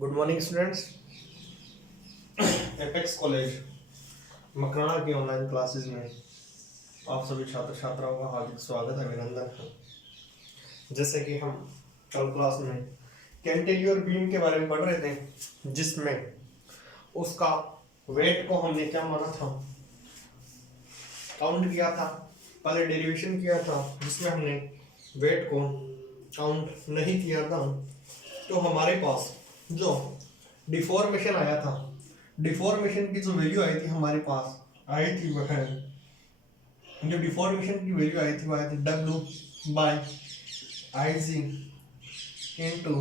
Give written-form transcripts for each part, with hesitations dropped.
Good morning students. Apex college Makrana की online classes में आप सभी छात्र छात्राओं का हार्दिक स्वागत अभिनंदन है। जैसे कि हम कल क्लास में कैंटिलीवर बीम के बारे में पढ़ रहे थे, जिसमें उसका वेट को हमने क्या माना था, काउंट किया था, पहले डेरिवेशन किया था जिसमें हमने वेट को काउंट नहीं किया था। तो हमारे पास जो डिफॉर्मेशन आया था, डिफॉर्मेशन की जो वैल्यू आई थी हमारे पास आई थी, वह जो डिफॉर्मेशन की वैल्यू आई थी वह आई थी W/IG into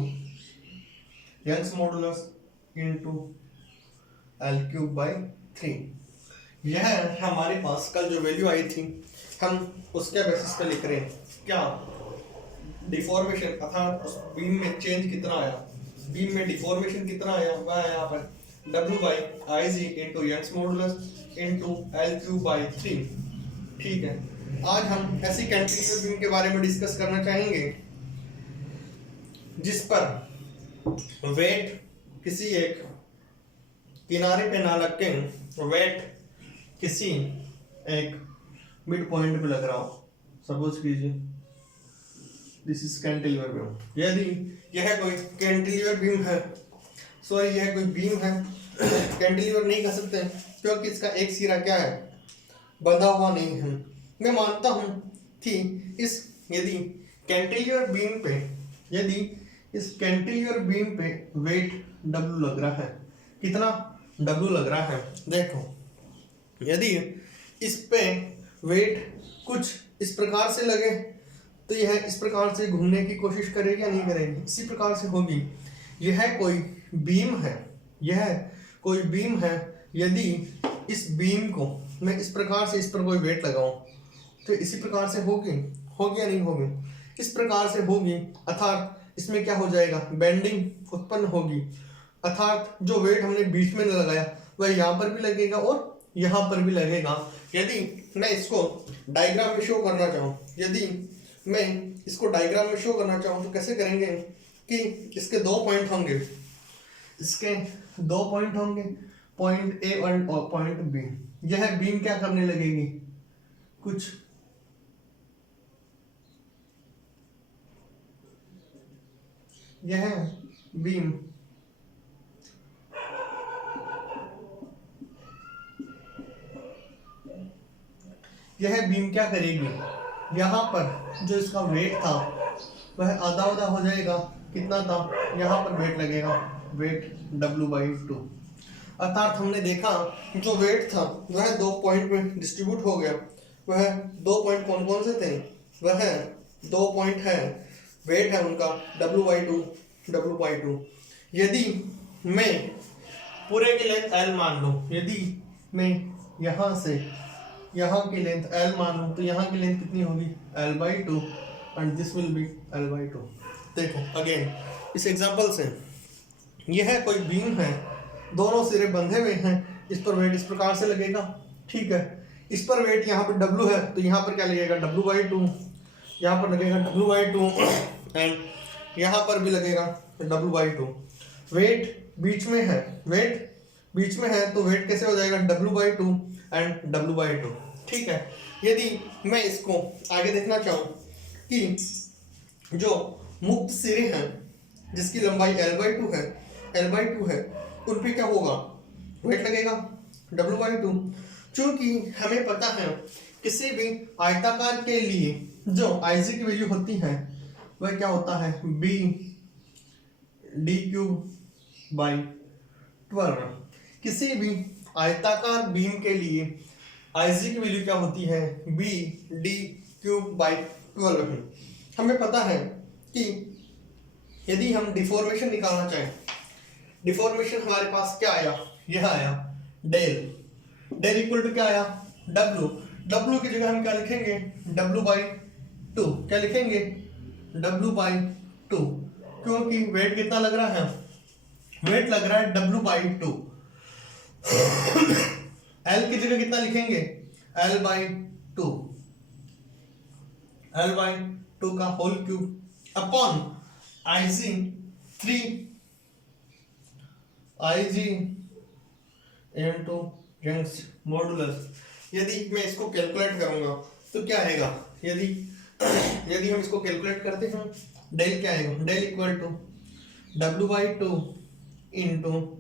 Young's modulus into L³/3। यह हमारे पास कल जो वैल्यू आई थी हम उसके बेसिस पे लिख रहे हैं क्या, डिफॉर्मेशन अर्थात उस बीम में चेंज कितना आया, बीम में डिफॉर्मेशन कितना आया, वह है यहाँ पर W/IG into Young's modulus into L³/3। ठीक है, आज हम ऐसी कैंटिलीवर बीम के बारे में डिस्कस करना चाहेंगे जिस पर वेट किसी एक किनारे पे ना लग के वेट किसी एक मिड पॉइंट पे लग रहा हो। सपोज कीजिए दिस इज कैंटिलीवर बीम। यदि यह कोई कैंटिलीवर बीम है, सॉरी यह कोई बीम है, कैंटिलीवर नहीं कर सकते क्योंकि इसका एक सिरा क्या है, बंधा हुआ नहीं है। मैं मानता हूं कि यदि कैंटिलीवर बीम पे यदि इस कैंटिलीवर बीम पे वेट W लग रहा है, कितना W लग रहा है, देखो यदि इस पे वेट कुछ इस प्रकार से लगे तो यह इस प्रकार से घूमने की कोशिश करेगी या नहीं करेगी, इसी प्रकार से होगी। यह कोई बीम है, यह कोई बीम है, यदि इस बीम को मैं इस प्रकार से इस पर कोई वेट लगाऊं तो इसी प्रकार से होगी या नहीं होगी, इस प्रकार से होगी। अर्थात इसमें क्या हो जाएगा, बेंडिंग उत्पन्न होगी। अर्थात जो वेट हमने बीच में लगाया वह यहाँ पर भी लगेगा और यहाँ पर भी लगेगा। यदि मैं इसको डायग्राम में शो करना चाहूँ, यदि मैं इसको डायग्राम में शो करना चाहूँ तो कैसे करेंगे कि इसके दो पॉइंट होंगे, इसके दो पॉइंट होंगे, पॉइंट ए और पॉइंट बी। यह बीम क्या करने लगेगी, कुछ यह बीम क्या करेगी, यहाँ पर जो इसका वेट था वह आधा आधा हो जाएगा। कितना था, यहाँ पर वेट लगेगा, वेट W/2। अर्थात हमने देखा जो वेट था वह दो पॉइंट में डिस्ट्रीब्यूट हो गया। वह दो पॉइंट कौन कौन से थे, वह दो पॉइंट है, वेट है उनका W/2। यदि मैं पूरे की लेंथ L मान लूं, यदि मैं यहाँ से यहाँ की लेंथ L मान लूं तो यहाँ की लेंथ कितनी होगी, L/2 and this will be L/2। देखो अगेन इस एग्जांपल से यह कोई बीम है, दोनों सिरे बंधे हुए हैं, इस पर वेट इस प्रकार से लगेगा। ठीक है, इस पर वेट यहाँ पर W है तो यहाँ पर क्या लगेगा, W/2, यहाँ पर लगेगा W/2 एंड यहाँ पर भी लगेगा W/2। वेट बीच में है, वेट बीच में है तो वेट कैसे हो जाएगा, W/2 एंड W/2। ठीक है, यदि मैं इसको आगे देखना चाहूँ कि जो मुक्त सिरे हैं जिसकी लंबाई L/2 है, उन पे क्या होगा, वेट लगेगा W/2। चूंकि हमें पता है किसी भी आयताकार के लिए जो IG की वैल्यू होती है वह क्या होता है, B/D³/12। किसी भी आयताकार बीम के लिए IG की वैल्यू क्या होती है, B/D³/12। हमें पता है कि यदि हम डिफॉर्मेशन निकालना चाहें, डिफॉर्मेशन हमारे पास क्या आया, यह आया डेल इक्वल टू क्या आया, W की जगह हम क्या लिखेंगे, W/2। क्या लिखेंगे, W/2, क्योंकि वेट कितना लग रहा है, वेट लग रहा है W/2। L की जगह कितना लिखेंगे, L/2 का whole cube upon IG 3 IG into Young's modulus. यदि मैं इसको कैलकुलेट करूंगा तो क्या आएगा, यदि हम इसको कैलकुलेट करते हैं, डेल क्या आएगा, del equal to W/2 into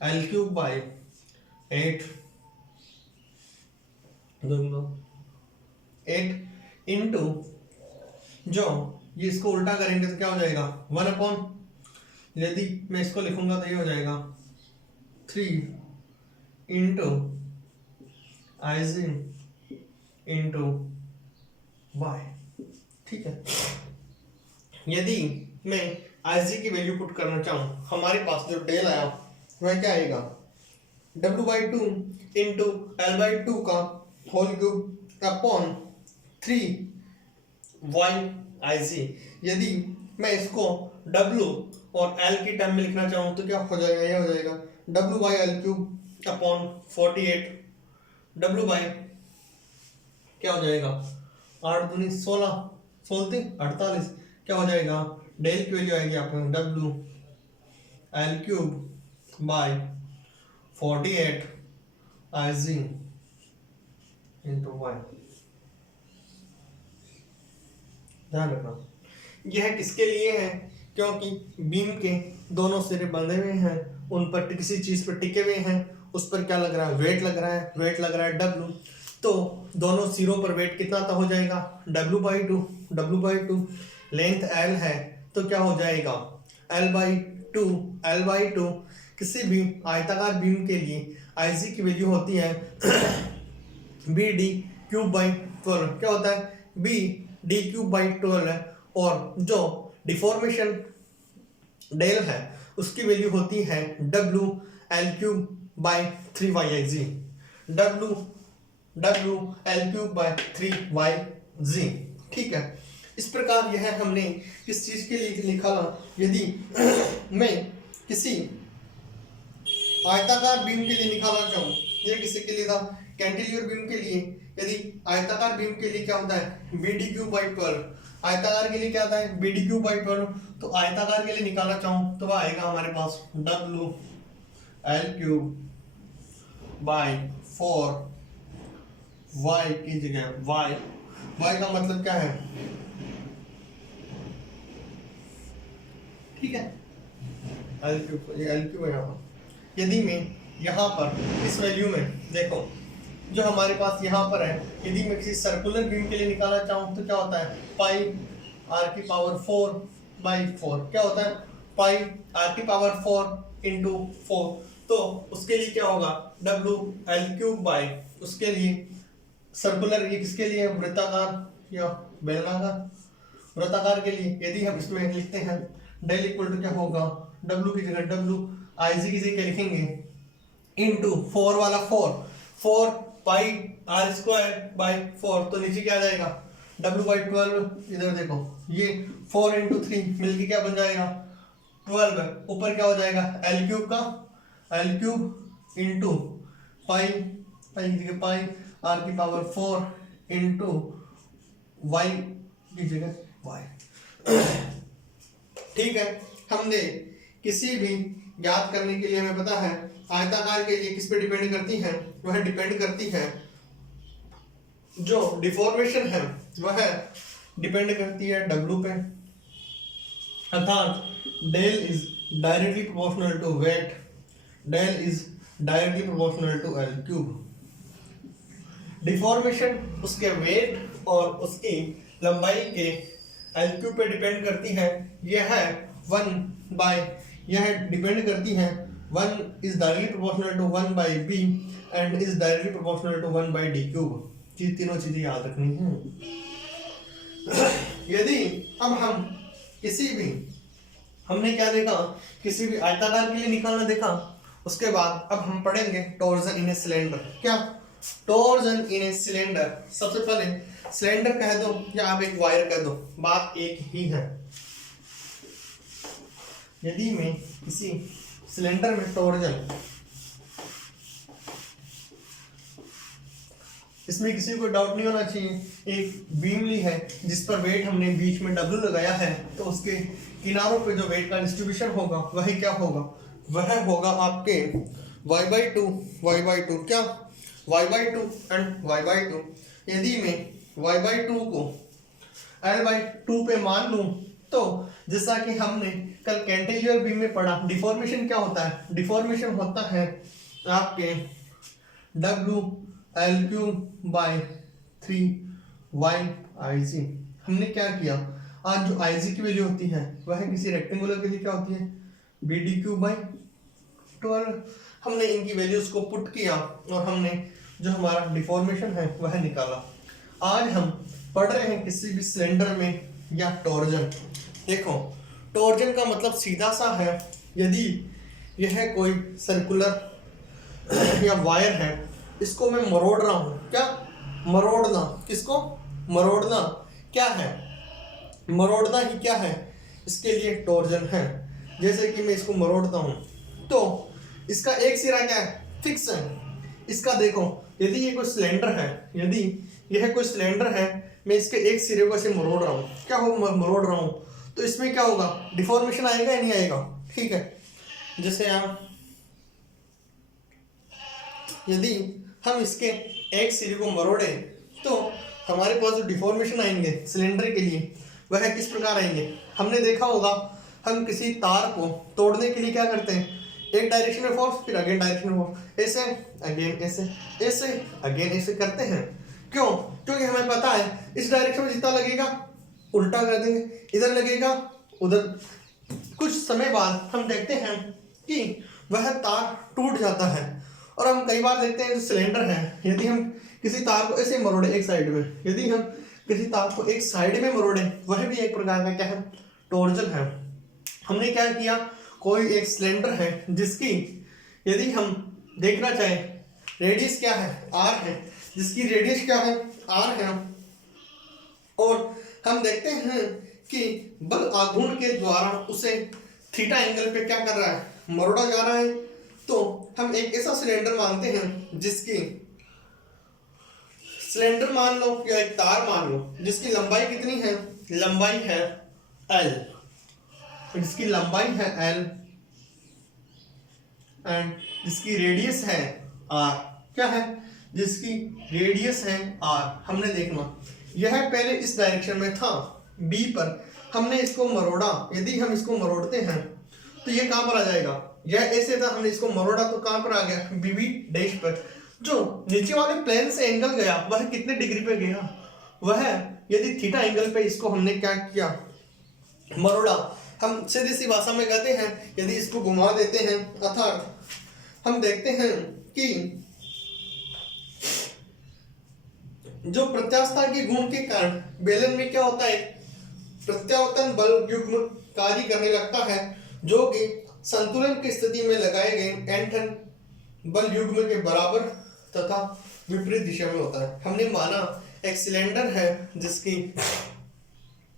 L3/8 into, जो ये इसको उल्टा करेंगे तो क्या हो जाएगा 1/, यदि मैं इसको लिखूंगा तो ये हो जाएगा 3 इंटू IG इंटू y। ठीक है, यदि मैं IG की वैल्यू पुट करना चाहूँ, हमारे पास जो डेल आया वह क्या आएगा, W/2 इंटू L/2 का होल क्यूब अपॉन 3yIg। यदि मैं इसको W और L की टर्म में लिखना चाहूँ तो क्या हो जाएगा, यह हो जाएगा W/L³ अपॉन 48, W बाई क्या हो जाएगा 8 दूनी 16, 48, क्या हो जाएगा, डेल की वैल्यू आएगी आपको W/L³ by 48 IG into y। ध्यान रखना यह किसके लिए है, क्योंकि बीम के दोनों सिरे बंधे हुए हैं, उन पर किसी चीज पर टिके हुए हैं, उस पर क्या लग रहा है, वेट लग रहा है, वेट लग रहा है W। तो दोनों सिरों पर वेट कितना था, हो जाएगा W/2, लेंथ L है तो क्या हो जाएगा L/2। किसी भी आयताकार बीम के लिए IG की वैल्यू होती है BD³/12। क्या होता है, BD³/12 है, और जो डिफॉर्मेशन डेल है उसकी वैल्यू होती है WL³/3yg, WL³/3yg। ठीक है, इस प्रकार यह हमने किस चीज के लिए लिखा, यदि मैं किसी आयताकार बीम के लिए निकालना चाहूँ, ये किसी के लिए था, कैंटिलीवर बीम के लिए, यदि आयताकार बीम के लिए क्या होता है BD³/12, आयताकार के लिए क्या आता है BD³/12, तो आयताकार के लिए निकालना चाहूँ तो वह आएगा हमारे पास WL³/4 y की जगह y का मतलब क्या है, ठीक है L³ है यहाँ पर। यदि मैं यहाँ पर इस वैल्यू में देखो जो हमारे पास यहाँ पर है, यदि मैं किसी सर्कुलर बीम के लिए निकालना चाहूँ तो क्या होता है πr⁴/4, क्या होता है πr⁴ इंटू 4, तो उसके लिए क्या होगा WL³ उसके लिए सर्कुलर, ये किसके लिए वृत्ताकार या बेलनाकार, वृत्ताकार के लिए यदि हम इसमें लिखते हैं डेल इक्वल टू क्या होगा, W की जगह W, IG की जगह लिखेंगे इंटू 4 वाला 4 πr²/4, तो नीचे क्या आ जाएगा W/12, इधर देखो ये 4 इंटू 3 मिलके क्या बन जाएगा 12, ऊपर क्या हो जाएगा L³ का L³ इंटू पाई की जगह πr⁴ इंटू y की जगह y। ठीक है, हमने किसी भी याद करने के लिए हमें पता है आयताकार के लिए किस पे डिपेंड करती है, वह डिपेंड करती है जो डिफॉर्मेशन है वह डिपेंड करती है W पे, अर्थात del is directly proportional to weight, del is directly proportional to L³। Deformation उसके वेट और उसकी लंबाई के L³ पे डिपेंड करती है, यह डिपेंड करती है 1 is directly proportional to 1/b and is directly proportional to 1/d³। ये तीनों चीजें याद रखनी है। यदि अब हम किसी भी, हमने क्या देखा, किसी भी आयताकार के लिए निकालना देखा, उसके बाद अब हम पढ़ेंगे टॉर्जन इन ए सिलेंडर। क्या टॉर्जन इन ए सिलेंडर, सबसे पहले सिलेंडर कह दो या आप एक वायर कह दो, बात एक ही है। यदि मैं किसी सिलेंडर में टॉर्जन, इसमें किसी को डाउट नहीं होना चाहिए, एक बीम ली है जिस पर वेट हमने बीच में W लगाया है, तो उसके किनारों पे जो वेट का डिस्ट्रीब्यूशन होगा वही क्या होगा वह होगा आपके y/2 क्या y/2 एंड y/2। यदि मैं y/2 को l/2 पे मान लूं तो जैसा कि हमने कल कैंटिलीवर बीम में पढ़ा, डिफॉर्मेशन क्या होता है, डिफॉर्मेशन होता है आपके WL3/3 yig। हमने क्या किया, आज जो IG की वैल्यू होती है वह किसी रेक्टेंगुलर के लिए क्या होती है BDQ/12। हमने इनकी वैल्यूज को पुट किया और हमने जो हमारा डिफॉर्मेशन है वह निकाला। आज हम पढ़ रहे हैं किसी भी सिलेंडर में या टॉर्जन। देखो टॉर्जन का मतलब सीधा सा है, यदि यह कोई सर्कुलर या वायर है, इसको मैं मरोड़ रहा हूँ, क्या मरोड़ना, किसको मरोड़ना, क्या है मरोड़ना ही क्या है, इसके लिए टॉर्जन है। जैसे कि मैं इसको मरोड़ता हूँ तो इसका एक सिरा क्या है, फिक्स है। इसका देखो यदि ये कोई सिलेंडर है, यदि यह कोई सिलेंडर है, मैं इसके एक सिरे को ऐसे मरोड़ रहा हूँ, क्या हो मरोड़ रहा हूँ, तो इसमें क्या होगा, डिफॉर्मेशन आएगा या नहीं आएगा, ठीक है। जैसे आप यदि हम इसके एक सिरे को मरोड़े तो हमारे पास जो डिफॉर्मेशन आएंगे सिलेंडर के लिए वह किस प्रकार आएंगे। हमने देखा होगा हम किसी तार को तोड़ने के लिए क्या करते हैं, एक डायरेक्शन में फोर्स, फिर अगेन डायरेक्शन में फोर्स, ऐसे अगेन ऐसे, ऐसे अगेन ऐसे करते हैं। क्यों, क्योंकि हमें पता है इस डायरेक्शन में जितना लगेगा उल्टा कर देंगे, इधर लगेगा उधर। कुछ समय बाद हम देखते हैं कि वह तार टूट जाता है। और हम कई बार देखते हैं जो सिलेंडर है, यदि हम किसी तार को ऐसे मरोड़े एक साइड में, यदि हम किसी तार को एक साइड में मरोड़े, वह भी एक प्रकार का क्या है, टॉर्जन है। हमने क्या किया, कोई एक सिलेंडर है जिसकी यदि हम देखना चाहें रेडियस क्या है, r है, जिसकी रेडियस क्या है, r है, और हम देखते हैं कि बल आघूर्ण के द्वारा उसे थीटा एंगल पे क्या कर रहा है, मरोड़ा जा रहा है। तो हम एक ऐसा सिलेंडर मानते हैं जिसकी सिलेंडर मान लो या एक तार मान लो जिसकी लंबाई कितनी है, लंबाई है l, जिसकी लंबाई है l एंड जिसकी रेडियस है r, क्या है, जिसकी रेडियस है r। हमने देखना यह पहले इस डायरेक्शन में था b पर, हमने इसको मरोड़ा, यदि हम इसको मरोड़ते हैं तो ये कहां पर आ जाएगा, यह ऐसे था, हमने इसको मरोड़ा तो कहां पर आ गया, BB डैश पर। जो नीचे वाले प्लेन से एंगल गया वह कितने डिग्री पे गया, वह यदि थीटा एंगल पे इसको हमने क्या किया, मरोड़ा। हम सीधी सी भाषा में कहते हैं यदि इसको घुमा देते हैं, अर्थात हम देखते हैं कि जो प्रत्यास्थता के गुण के कारण बेलन में क्या होता है, प्रत्यावर्तन बल युग्म कार्य करने लगता है, जो कि संतुलन की स्थिति में लगाए गए एंटन बल युग्म के बराबर तथा विपरीत दिशा में होता है। हमने माना एक सिलेंडर है जिसकी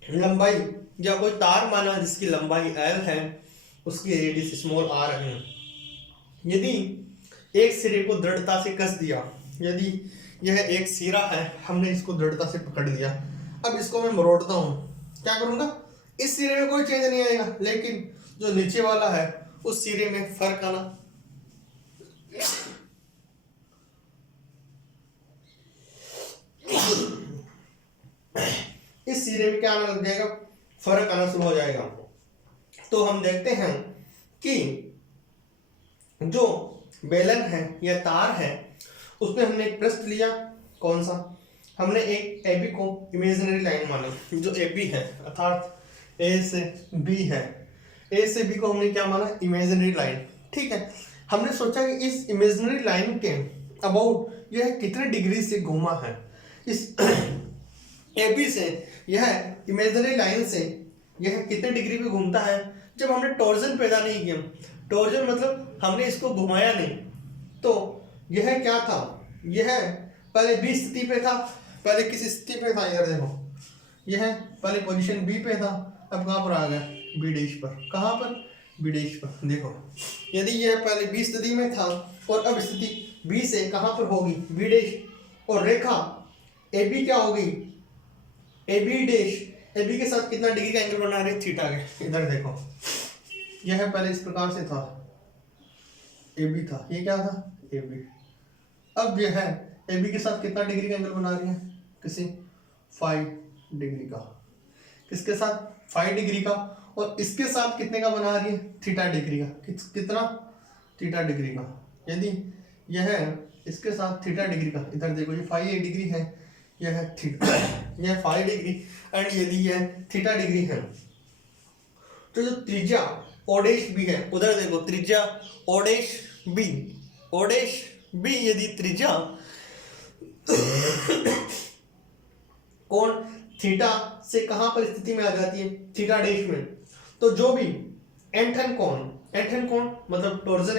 लंबाई, या कोई तार माना जिसकी लंबाई l है, उसकी रेडियस स्मॉल r है। यदि एक सिरे को दृढ़ता से कस दिया, यदि यह एक सिरा है, हमने इसको दृढ़ता से पकड़ लिया, अब इसको मैं मरोड़ता हूँ, क्या करूंगा, इस सिरे में कोई चेंज नहीं आएगा, लेकिन जो नीचे वाला है उस सिरे में फर्क आना, इस सिरे में क्या आना लग जाएगा, फर्क आना शुरू हो जाएगा। तो हम देखते हैं कि जो बेलन है या तार है उसमें हमने एक पृष्ठ लिया, कौन सा, हमने एक AB को इमेजिनरी लाइन माना, जो AB है अर्थात A से B है, A से B को हमने क्या माना, इमेजिनरी लाइन, ठीक है। हमने सोचा कि इस इमेजिनरी लाइन के अबाउट यह कितने डिग्री से घूमा है, इस AB से यह इमेजिनरी लाइन से यह कितने डिग्री पे घूमता है। जब हमने टॉर्जन पैदा नहीं किया, टॉर्जन मतलब हमने इसको घुमाया नहीं, तो यह क्या था, यह पहले B स्थिति पे था, पहले किस स्थिति पे था, इधर देखो, यह पहले पोजीशन B पे था, अब कहाँ पर आ गया, B डैश पर, कहाँ पर, B डैश पर। देखो यदि यह पहले B स्थिति में था और अब स्थिति B से कहाँ पर होगी, B डैश, और रेखा AB क्या होगी, AB डैश, AB के साथ कितना डिग्री का एंगल बना रहे, थीटा के। इधर देखो यह पहले इस प्रकार से था, ए बी था, ये क्या था ए बी। अब यह है ए बी के साथ कितना डिग्री का एंगल बना रही है, किसी 5 डिग्री का, किसके साथ 5 डिग्री का, और इसके साथ कितने का बना रही है, थीटा डिग्री का, कितना थीटा डिग्री का। यदि यह इसके साथ थीटा डिग्री का, इधर देखो ये 5 डिग्री है, यह है थीटा, यह 5 डिग्री, एंड यदि यह थीटा डिग्री है तो जो त्रिज्या ओडेश बी है, उधर देखो त्रिज्या ओडेश बी, ओडेश बी यदि त्रिज्या कोण थीटा से कहां पर स्थिति में आ जाती है, थीटा डैश में, तो जो भी एंथन कोण मतलब टॉर्जन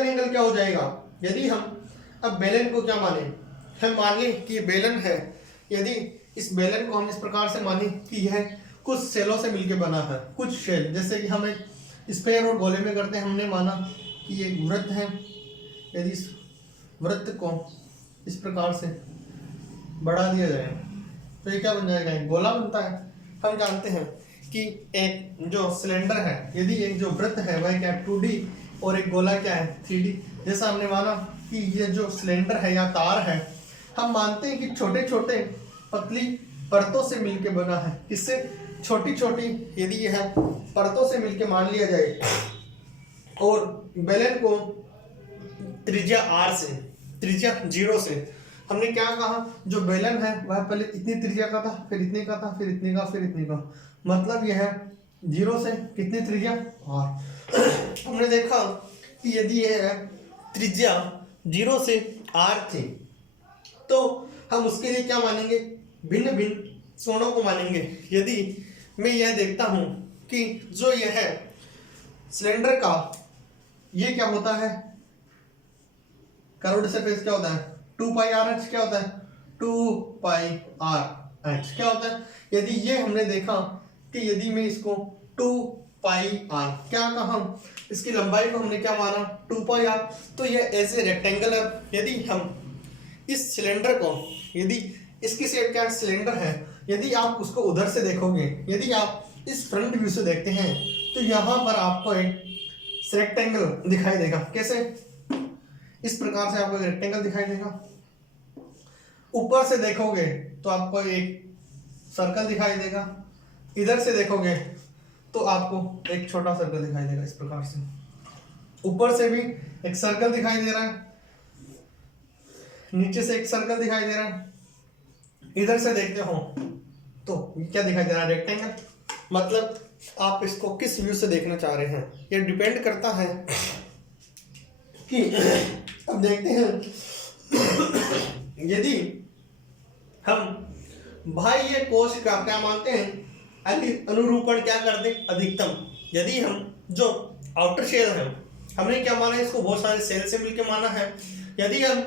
एंगल क्या हो जाएगा। यदि हम अब बेलन को क्या माने, हम मान लें कि ये बेलन है, यदि इस बेलन को हम इस प्रकार से माने कि यह कुछ सेलों से मिलकर बना है, कुछ शेल, जैसे कि हम एक स्फेयर और गोले में करते हैं, हमने माना कि ये वृत्त है, यदि इस वृत्त को इस प्रकार से बढ़ा दिया जाए तो ये क्या बन जाएगा, एक गोला बनता है। हम जानते हैं कि एक जो सिलेंडर है, यदि एक जो वृत्त है वह क्या 2D और एक गोला क्या है 3D। जैसा हमने माना कि ये जो सिलेंडर है या तार है, हम मानते हैं कि छोटे छोटे पतली परतों से मिलके बना है, किससे, छोटी छोटी यदि यह परतों से मिलके मान लिया जाए, और बेलन को त्रिज्या r से, त्रिज्या 0 से, हमने क्या कहा, जो बेलन है वह पहले इतनी त्रिज्या का था, फिर इतने का था, फिर इतने का, फिर इतने का, मतलब यह 0 से कितनी त्रिज्या r। हमने देखा कि यदि यह त्रिज्या 0 से r थी तो हम उसके लिए क्या मानेंगे, भिन्न भिन्न कोणों को मानेंगे। यदि मैं यह देखता हूं कि जो यह है सिलेंडर का, ये क्या होता है, कर्व्ड सरफेस क्या होता है 2 पाई आर एच, क्या होता है 2 पाई आर एच, क्या होता है। यदि ये हमने देखा कि यदि मैं इसको 2 पाई आर क्या कहा, इसकी लंबाई को हमने क्या माना 2 पाई आर, तो यह एज ए रेक्टेंगल है। यदि हम इस सिलेंडर को, यदि इसकी शेप क्या सिलेंडर है, यदि आप उसको उधर से देखोगे, यदि आप इस फ्रंट व्यू से देखते हैं तो यहाँ पर आपको एक रेक्टेंगल दिखाई देगा। कैसे, इस प्रकार से आपको एक रेक्टेंगल दिखाई देगा। ऊपर से देखोगे तो आपको एक सर्कल दिखाई देगा, इधर से देखोगे तो आपको एक छोटा सर्कल दिखाई देगा। इस प्रकार से ऊपर से भी एक सर्कल दिखाई दे रहा है, नीचे से एक सर्कल दिखाई दे रहा है, इधर से देखते हो तो क्या दिखाई दे रहा है, रेक्टेंगल। मतलब आप इसको किस व्यू से देखना चाह रहे हैं, ये डिपेंड करता है कि अब देखते हैं यदि हम बाह्य कोश का क्या मानते हैं, अनुरूपण क्या कर दें अधिकतम। यदि हम जो आउटर शेल है, हमने क्या माना है, इसको बहुत सारे सेल से मिलकर माना है। यदि हम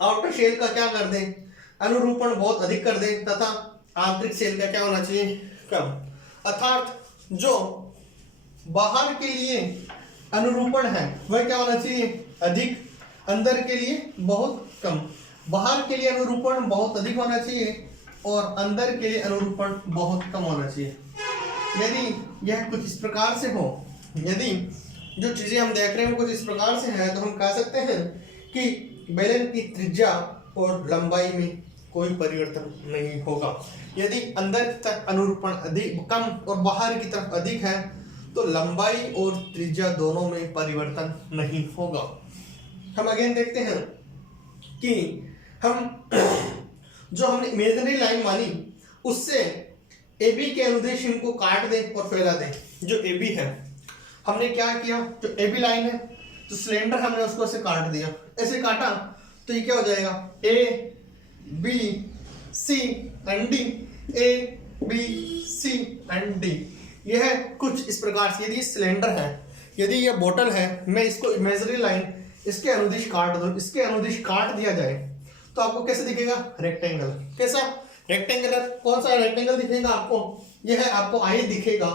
आउटर शेल का क्या कर दें, अनुरूपण बहुत अधिक कर दें, तथा आंतरिक सेल का क्या होना चाहिए, कम, अर्थात जो बाहर के लिए अनुरूपण है वह क्या होना चाहिए, अधिक, अंदर के लिए बहुत कम। बाहर के लिए अनुरूपण बहुत अधिक होना चाहिए और अंदर के लिए अनुरूपण बहुत कम होना चाहिए। यदि यह कुछ इस प्रकार से हो, यदि जो चीज़ें हम देख रहे हैं कुछ इस प्रकार से है, तो हम कह सकते हैं कि बेलन की त्रिज्या और लंबाई में कोई परिवर्तन नहीं होगा। यदि अंदर तक अनुरूपण अधिक कम और बाहर की तरफ अधिक है तो लंबाई और त्रिज्या दोनों में परिवर्तन नहीं होगा। हम अगेन देखते हैं कि हम जो हमने इमेजिनरी लाइन मानी उससे AB के अनुदेश इनको काट दें और फैला दें। जो AB है, हमने क्या किया, जो AB लाइन है, जो सिलेंडर हमने उसको ऐसे काट दिया, ऐसे काटा तो ये क्या हो जाएगा, A B C and D, A B C and D। यह कुछ इस प्रकार से, यदि सिलेंडर है, यदि यह बोतल है, मैं इसको इमेजिनरी लाइन इसके अनुदिश काट दूं, इसके अनुदिश काट दिया जाए तो आपको कैसे दिखेगा, रेक्टेंगल। कैसा, रेक्टेंगुलर। कौन सा रेक्टेंगल दिखेगा आपको, यह है आपको आई दिखेगा,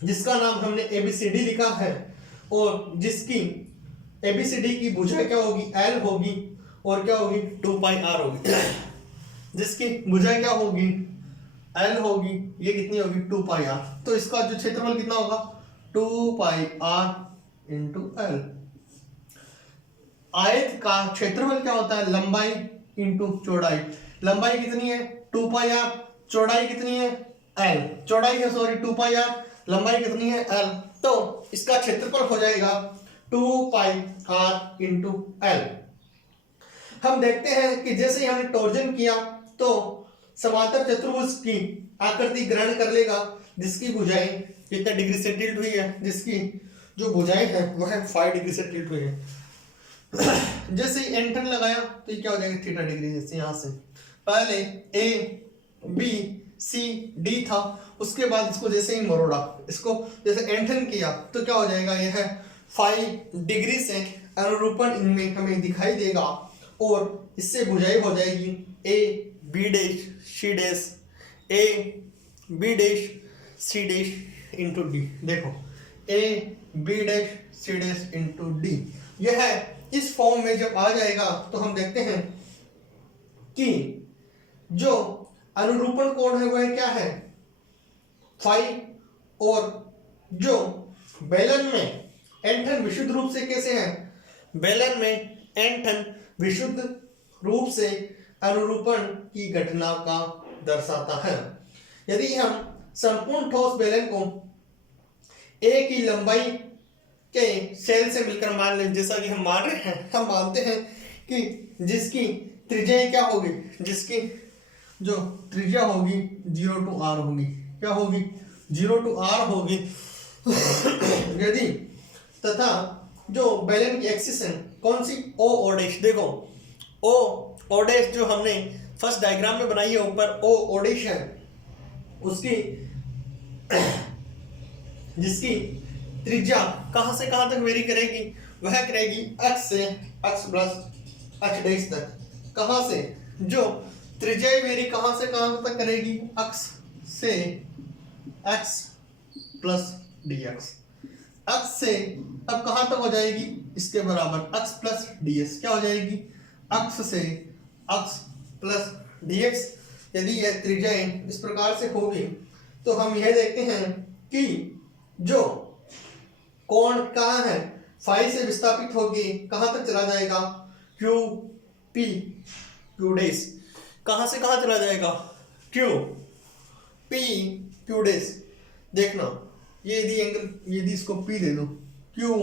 जिसका नाम हमने ABCD लिखा है, और जिसकी ABCD की भुजा क्या होगी, L होगी, और क्या होगी 2 पाई R होगी। जिसकी भुजा क्या होगी, L होगी, ये कितनी होगी 2 पाई R। तो इसका जो क्षेत्रफल कितना होगा 2 पाई R इंटू एल। आयत का क्षेत्रफल क्या होता है? लंबाई इंटू चौड़ाई। लंबाई कितनी है? 2 पाई आर। चौड़ाई कितनी है? एल। चौड़ाई है सॉरी 2 पाई आर, लंबाई कितनी है? एल। तो इसका क्षेत्रफल हो जाएगा 2 पाई आर इंटू एल। हम देखते हैं कि जैसे ही हमने टॉर्जन किया तो समांतर चतुर्भुज की आकृति ग्रहण कर लेगा, जिसकी भुजाएं कितने डिग्री से टिल्ट हुई है, जिसकी जो भुजाएं हैं वह 5 डिग्री से टिल्ट हुई है। जैसे ही एन टर्न लगाया तो ये क्या हो जाएगा? Theta degree. जैसे यहाँ से पहले ए बी सी डी था, उसके बाद इसको जैसे ही मरोड़ा, इसको जैसे एन टर्न किया तो क्या हो जाएगा? यह 5 डिग्री से अनुरूपण इनमें हमें दिखाई देगा और इससे भुजाई हो जाएगी A B dash C dash, A B dash C dash into D. देखो A B dash C dash into D, यह इस फॉर्म में जब आ जाएगा तो हम देखते हैं कि जो अनुरूपण कोण है वह क्या है? 5, और जो बेलन में एंटन विशुद्ध रूप से कैसे है? बेलन में एंटन विशुद्ध रूप से अनुरूपण की घटना का दर्शाता है। यदि हम संपूर्ण ठोस बेलन को ए की लंबाई के सेल से मिलकर मान लें, जैसा कि हम मान रहे हैं, हम मानते हैं कि जिसकी त्रिज्या क्या होगी? जिसकी जो त्रिज्या होगी 0 to r होगी। क्या होगी? 0 to r होगी। यदि तथा जो बेलन की एक्सिस है कौन सी? ओ और डैश। देखो ओ और डैश जो हमने फर्स्ट डायग्राम में बनाई है ऊपर, ओ और डैश है उसकी जिसकी त्रिज्या कहां से कहां तक वेरी करेगी? वह करेगी x से x प्लस h डैश तक। कहां से? जो त्रिज्या वेरी कहां से कहां तक करेगी? x से x प्लस dx। x से अब कहां तक हो जाएगी? इसके बराबर x प्लस ds। क्या हो जाएगी? x से x प्लस dx। यदि यह त्रिज्याएं इस प्रकार से होगी तो हम यह देखते हैं कि जो कोण कहाँ है? फाई से विस्थापित होगी, कहां तक चला जाएगा? Q P Q dash. कहां से कहां चला जाएगा? Q P Q dash. देखना ये यदि एंगल, यदि इसको पी दे दो, क्यू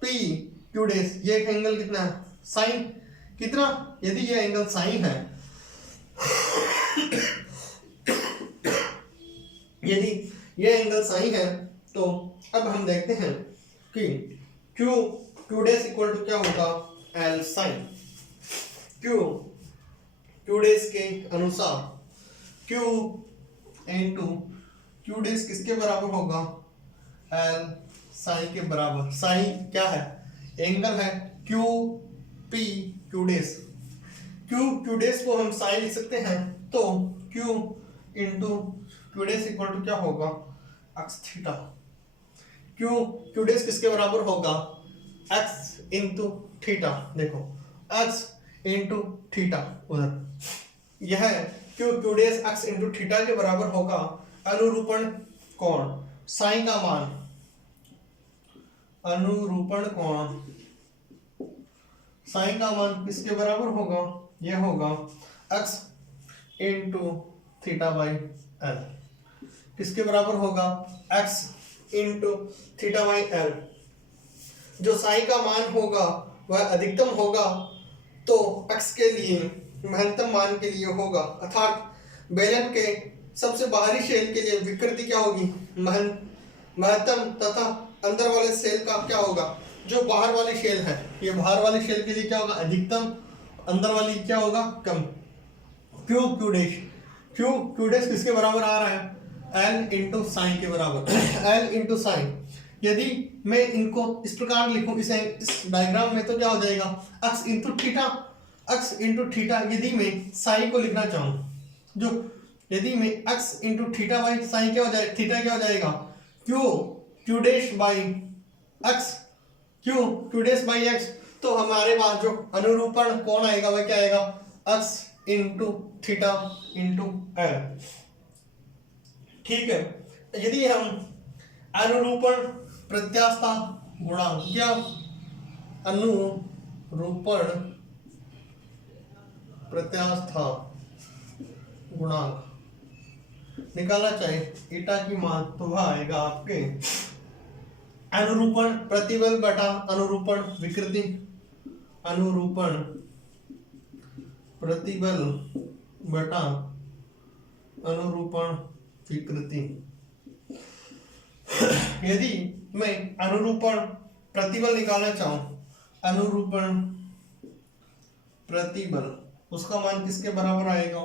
पी क्यू डैश, ये एंगल कितना है? साइन कितना? यदि ये एंगल साइन है, यदि ये एंगल साइन है तो अब हम देखते हैं कि Q Q dash equal to क्या होगा? L sine. Q Q dash के अनुसार क्यू इनटू क्यू डैश किसके बराबर होगा? एल साइन के बराबर। साइन क्या है? एंगल है Q P Q dash. Q Q dash को हम साइन लिख सकते हैं, तो Q into Q dash equal to क्या होगा? X theta. Q Q dash किसके बराबर होगा? X into theta. देखो एक्स इंटू थीटा उधर, यह Q Q dash x into theta के बराबर होगा। अनुरूपण कोण साइन का मान, अनुरूपण कोण साइन का मान किसके बराबर होगा? यह होगा x into theta by L. किसके बराबर होगा? x into theta by l. जो साइन का मान होगा वह अधिकतम होगा तो x के लिए महत्तम मान के लिए होगा, अर्थात बेलन के सबसे बाहरी शेल के लिए विकृति क्या होगी? महत्तम, तथा अंदर वाले शेल का क्या होगा? जो बाहर वाली शेल है, ये बाहर वाली शेल के लिए क्या होगा? अधिकतम। अंदर वाली क्या होगा? कम। Q Q dash, Q Q dash किसके बराबर आ रहा है? एल इंटू साइन के बराबर। L into sine. यदि मैं इनको इस प्रकार लिखूं इस डायग्राम में तो क्या हो जाएगा? X into theta, x into theta. यदि मैं साइन को लिखना चाहूं, जो यदि मैं x into theta by sine क्या हो जाएगा? थीटा क्या हो जाएगा? Q Q dash by x, Q Q dash by x. तो हमारे पास जो अनुरूपण कोण आएगा वह क्या आएगा? X into theta into L. ठीक है, यदि हम अनुरूपण प्रत्यास्था गुणांक या अनुरूपण प्रत्यास्था गुणांक निकालना चाहिए। ईटा की मान तो वह आएगा आपके अनुरूपण प्रतिबल बटा अनुरूपण विकृति, अनुरूपण प्रतिबल बटा अनुरूपण विकृति। यदि मैं अनुरूपण प्रतिबल निकालना चाहूं, अनुरूपण प्रतिबल, उसका मान किसके बराबर आएगा?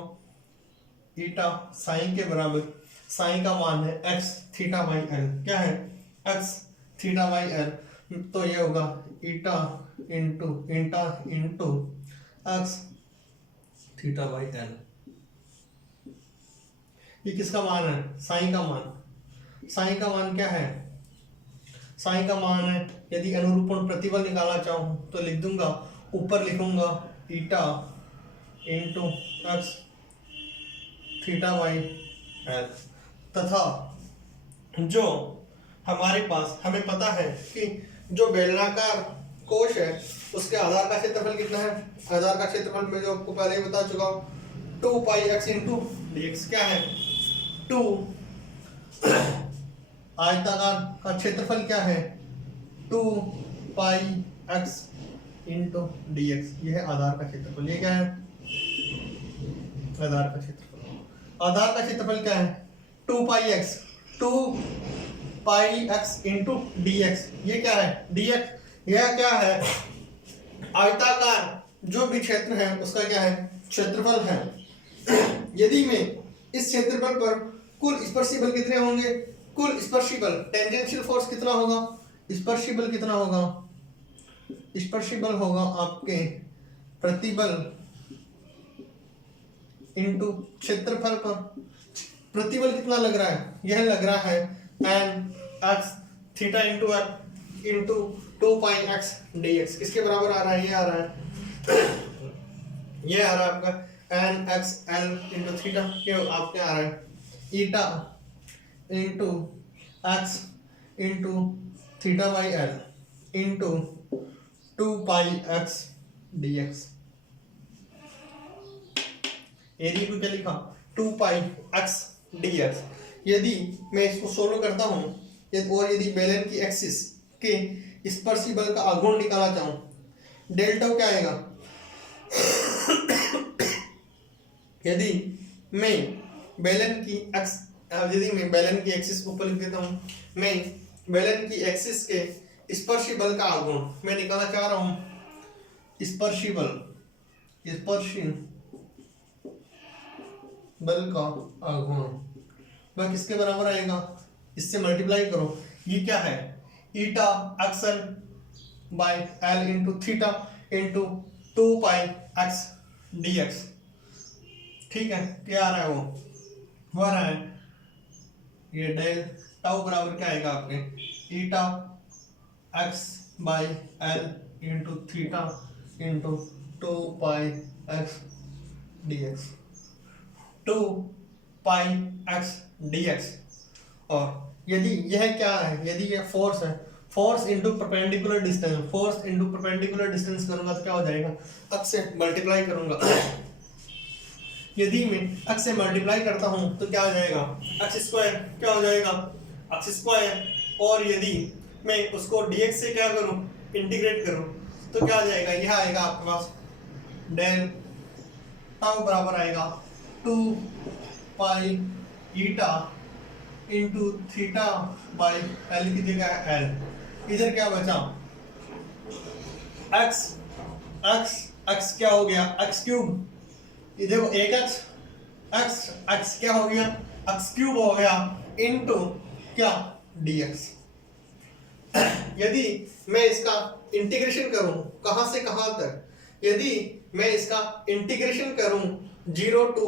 ईटा साइन के बराबर। साइन का मान है x थीटा बाई एल। क्या है? x theta by L. तो ये होगा eta into x theta by L. ये किसका मान है? साइन का मान। साइन का मान क्या है? साइन का मान है, यदि अनुरूपण प्रतिबल निकालना चाहूं तो लिख दूंगा, ऊपर लिखूंगा ईटा into x theta by L, तथा जो हमारे पास, हमें पता है कि जो बेलनाकार कोश है उसके आधार का क्षेत्रफल कितना है? आधार का क्षेत्रफल मैं जो आपको पहले ही बता चुका हूँ 2 pi x into D x. क्या है? 2 आयताकार का क्षेत्रफल क्या है? 2 pi x into D x. यह है आधार का क्षेत्रफल। ये क्या है? आधार का क्षेत्रफल। आधार का क्षेत्रफल क्या है? 2 pi x, 2 pi x into D x. ये क्या है? D x. यह क्या है? आयताकार जो भी क्षेत्र है उसका क्या है? क्षेत्रफल है। यदि मैं इस क्षेत्रफल पर कुल स्पर्शी बल कितने होंगे? कुल स्पर्शी बल, टेंजेंशियल फोर्स कितना होगा? स्पर्शी बल कितना होगा? स्पर्शी बल होगा आपके प्रतिबल इंटू क्षेत्रफल पर। प्रतिबल कितना लग रहा है? यह लग रहा है n x theta into l into 2 pi x d x. किसके बराबर आ रहा है? ये आ रहा है, ये आ रहा है आपका n x l into theta. ये आपके आ रहा है eta into x into theta by l into 2 pi x d x. Area को क्या लिखा? 2 पाई एक्स डी एक्स। यदि मैं इसको सोल्व करता हूँ और यदि बेलन की एक्सिस के स्पर्शी बल का आघूर्ण निकालना चाहूँ, डेल्टा क्या आएगा? यदि मैं बेलन की एक्सिस ऊपर लिख देता हूँ, मैं बेलन की एक्सिस के स्पर्शी बल का आघूर्ण मैं निकालना चाह रहा हूँ। स्पर्शी बल का आघूर्ण वह किसके बराबर आएगा? इससे मल्टीप्लाई करो। ये क्या है? Eta axle by L into theta into 2 pi x d x. ठीक है, क्या आ रहा है? वो आ रहा है ये डेल टाउ बराबर क्या आएगा आपके? ईटा x by l into theta into 2 pi x d x. 2 pi x d x. और यदि यह क्या है? यदि यह फोर्स है, force into perpendicular distance, force into perpendicular distance करूंगा तो क्या हो जाएगा? अक्स से मल्टीप्लाई करूंगा। यदि मैं अक्स से मल्टीप्लाई करता हूं तो क्या हो जाएगा? X square. क्या हो जाएगा? X square. और यदि मैं उसको dx से क्या करूं? इंटीग्रेट करूं तो क्या आ जाएगा? यह आएगा आपके पास डेल टाउ बराबर आएगा 2 pi eta into theta by L की जगह एल। इधर क्या बचा? एक्स एक्स एक्स क्या हो गया? X cube. इधर एक एक्स एक्स एक्स क्या हो गया? एक्स क्यूब हो गया इंटू क्या? dx। यदि मैं इसका इंटीग्रेशन करूं कहां से कहां तक? यदि मैं इसका इंटीग्रेशन करूं 0 to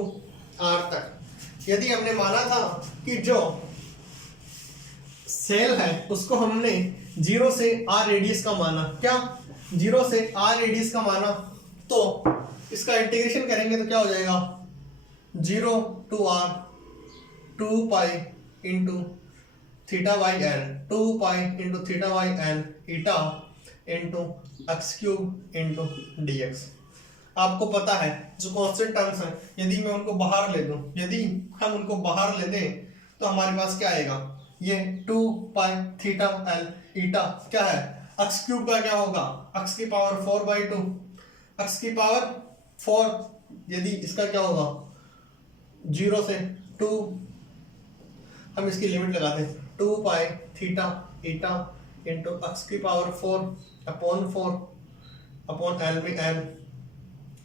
r तक, यदि हमने माना था कि जो सेल है उसको हमने 0 से r रेडियस का माना, क्या 0 से r रेडियस का माना, तो इसका इंटीग्रेशन करेंगे तो क्या हो जाएगा? 0 to r 2 pi into theta by L, 2 pi into theta by L eta into x cube into D x. आपको पता है जो कांस्टेंट टर्म्स हैं, यदि मैं उनको बाहर ले दूं, यदि हम उनको बाहर ले दें तो हमारे पास क्या आएगा, ये 2 पाई थीटा एल ईटा क्या है, एक्स क्यूब का क्या होगा, एक्स की पावर 4/2, एक्स की पावर 4, यदि इसका क्या होगा 0 से 2, हम इसकी लिमिट लगाते हैं 2 पाई थीटा ईटा इंटू एक्स की पावर 4/4 अपॉन एल में एल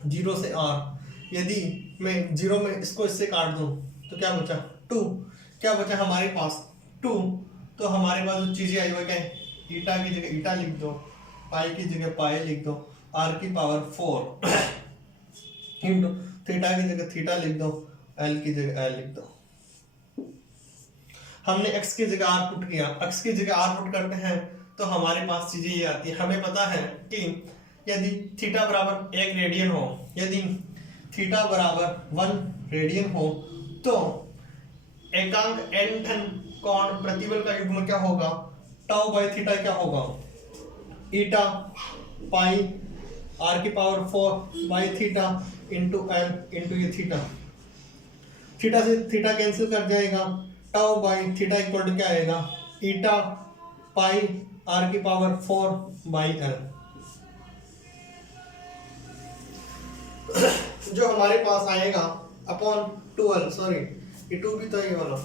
0 से r। यदि मैं 0 में इसको इससे काट दूं तो क्या बचा 2, क्या बचा हमारे पास 2। तो हमारे पास जो चीजें आई वो क्या है, ईटा की जगह ईटा लिख दो, पाई की जगह पाई लिख दो, r की पावर 4 इंटू थीटा की जगह थीटा लिख दो, l की जगह l लिख दो। हमने x की जगह r पुट किया, x की जगह r पुट करते हैं तो हमारे पास चीजें ये आती है। हमें पता है कि यदि थीटा बराबर 1 रेडियन हो, यदि थीटा बराबर 1 रेडियन हो तो एकांक n धन कोण प्रतिबल का युग्म क्या होगा, टाउ बाई थीटा क्या होगा, ईटा पाई r की power 4 by theta into l into ये थीटा, थीटा से थीटा कैंसिल कर जाएगा, tau by theta equal to क्या आएगा, ईटा पाई r की पावर 4 बाई एल। जो हमारे पास आएगा अपॉन 12, सॉरी ये 2 भी तो ये वाला,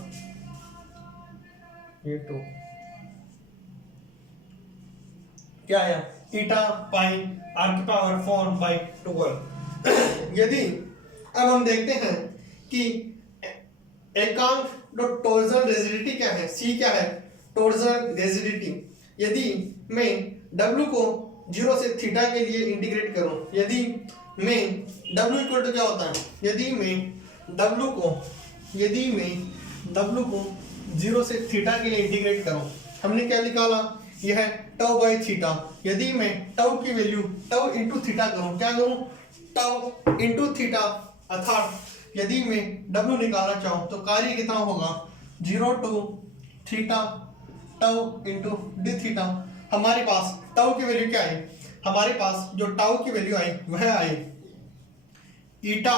ये 2 क्या आया, ईटा पाई r की पावर 4/12। यदि अब हम देखते हैं कि एकांक टॉर्जनल रिजिडिटी क्या है, c क्या है, टॉर्जनल रिजिडिटी। यदि मैं w को 0 से थीटा के लिए इंटीग्रेट करूं, यदि मैं w इक्वल टू क्या होता है, यदि मैं w को 0 से थीटा के लिए इंटीग्रेट करूं, हमने क्या निकाला, यह है टाउ बाई थीटा। यदि मैं टाउ की वैल्यू टाउ इंटू थीटा करूं, क्या करूं, टाउ इंटू थीटा, अर्थात यदि मैं w निकालना चाहूं तो कार्य कितना होगा 0 to theta tau into d theta. हमारे पास टाउ की वैल्यू क्या आई, हमारे पास जो टाउ की वैल्यू आई वह आई ईटा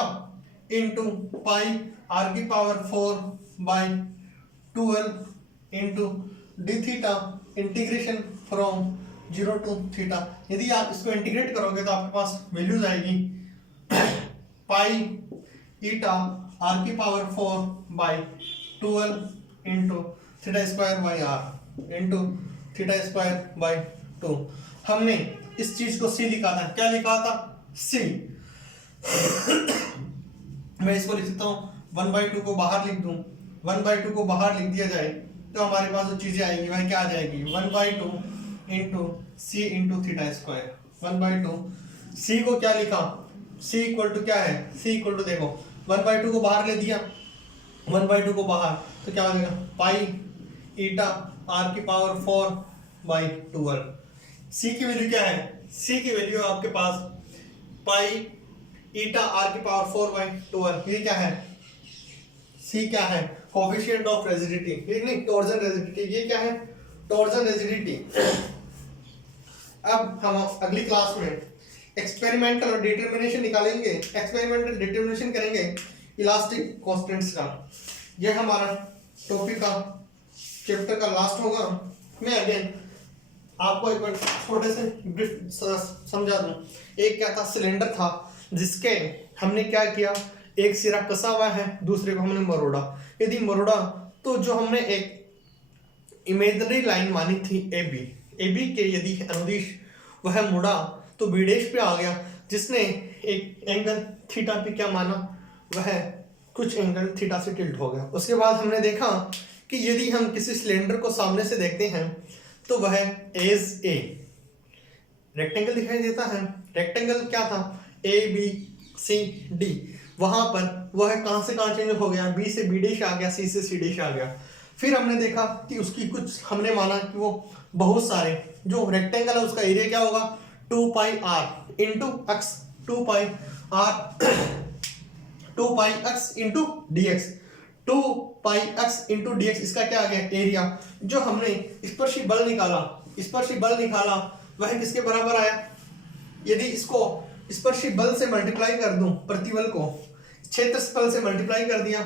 इंटू पाई r की power 4/12 into d theta integration from 0 to theta. यदि आप इसको इंटीग्रेट करोगे तो आपके पास वैल्यूज आएगी पाई ईटा r की power 4/12 into theta square by r into theta square by 2। हमने इस चीज को c लिखा था, क्या लिखा था c। मैं इसको लिख सकता हूँ 1/2 को बाहर लिख दूं, 1/2 को बाहर लिख दिया जाए तो हमारे पास जो चीजें आएंगी वह क्या आ जाएगी 1/2 into c into theta square 1/2। c को क्या लिखा, c इक्वल टू क्या है, c इक्वल टू देखो 1/2 को बाहर ले दिया, 1/2 को बाहर तो क्या हो जाएगा पाई ईटा r की पावर 4/12। c की वैल्यू क्या है, c की वैल्यू आपके पास पाई ईटा r की पावर 4/12। ये क्या है, c क्या है, कोएफिशिएंट ऑफ रेजिडिटी, ये नहीं टॉर्जन रेजिडिटी, ये क्या है टॉर्जन रेजिडिटी। अब हम अगली क्लास में एक्सपेरिमेंटल डिटरमिनेशन निकालेंगे, एक्सपेरिमेंटल डिटरमिनेशन करेंगे इलास्टिक कांस्टेंट्स का। यह हमारा टॉपिक का चैप्टर का लास्ट होगा। मैं अगेन आपको एक बार छोटे से ब्रीफ समझा दूं। एक क्या था, सिलेंडर था जिसके हमने क्या किया, एक सिरा कसा हुआ है, दूसरे को हमने मरोड़ा। यदि मरोड़ा तो जो हमने एक इमेजिनरी लाइन मानी थी AB के यदि अनुदिश वह मुड़ा तो बी डैश पे आ गया, जिसने एक एंगल थीटा पे क्या माना, वह कुछ एंगल थीटा से टिल्ट हो गया। उसके बाद हमने देखा कि यदि हम किसी सिलेंडर को सामने से देखते हैं तो वह एज ए रेक्टेंगल दिखाई देता है। रेक्टेंगल क्या था ABCD, वहां पर वह कहां से कहां चेंज हो गया, B से B डैश आ गया, C से C डैश आ गया। फिर हमने देखा कि उसकी कुछ हमने माना कि वो बहुत सारे जो रेक्टेंगल है उसका एरिया क्या होगा 2 पाई r इंटू एक्स, 2 पाई x into dx, 2 pi x into D x, इसका क्या आ गया एरिया। जो हमने स्पर्शी बल निकाला वह किसके बराबर आया। यदि इसको स्पर्शी बल से मल्टीप्लाई कर दूं, प्रतिबल को क्षेत्रफल से मल्टीप्लाई कर दिया,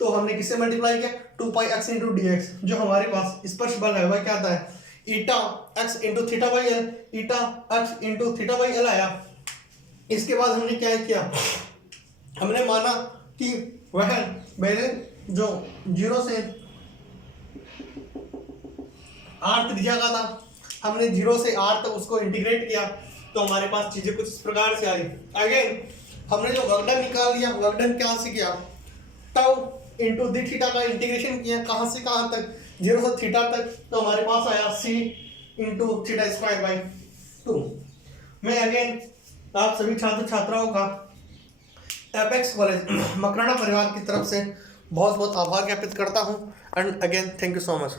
तो हमने किससे मल्टीप्लाई किया 2 pi x into D x. जो हमारे पास स्पर्श बल है वह क्या आता है ईटा x into theta by L, eta x into theta by L आया। इसके बाद हमने क्या किया, हमने माना कि वह पहले जो 0 से r त्रिज्या का था, हमने 0 से r तक उसको इंटीग्रेट किया, तो हमारे पास चीजें कुछ इस प्रकार से आई। अगेन हमने जो वर्कडन निकाल लिया, वर्कडन कहाँ से किया टाउ इंटू डी थीटा का इंटीग्रेशन किया, कहाँ से कहाँ तक 0 से थीटा तक, तो हमारे पास आया c into theta square by 2। मैं अगेन आप सभी छात्र छात्राओं का एपेक्स कॉलेज मकराना परिवार की तरफ से बहुत बहुत आभार ज्ञापित करता हूँ। And again thank you so much.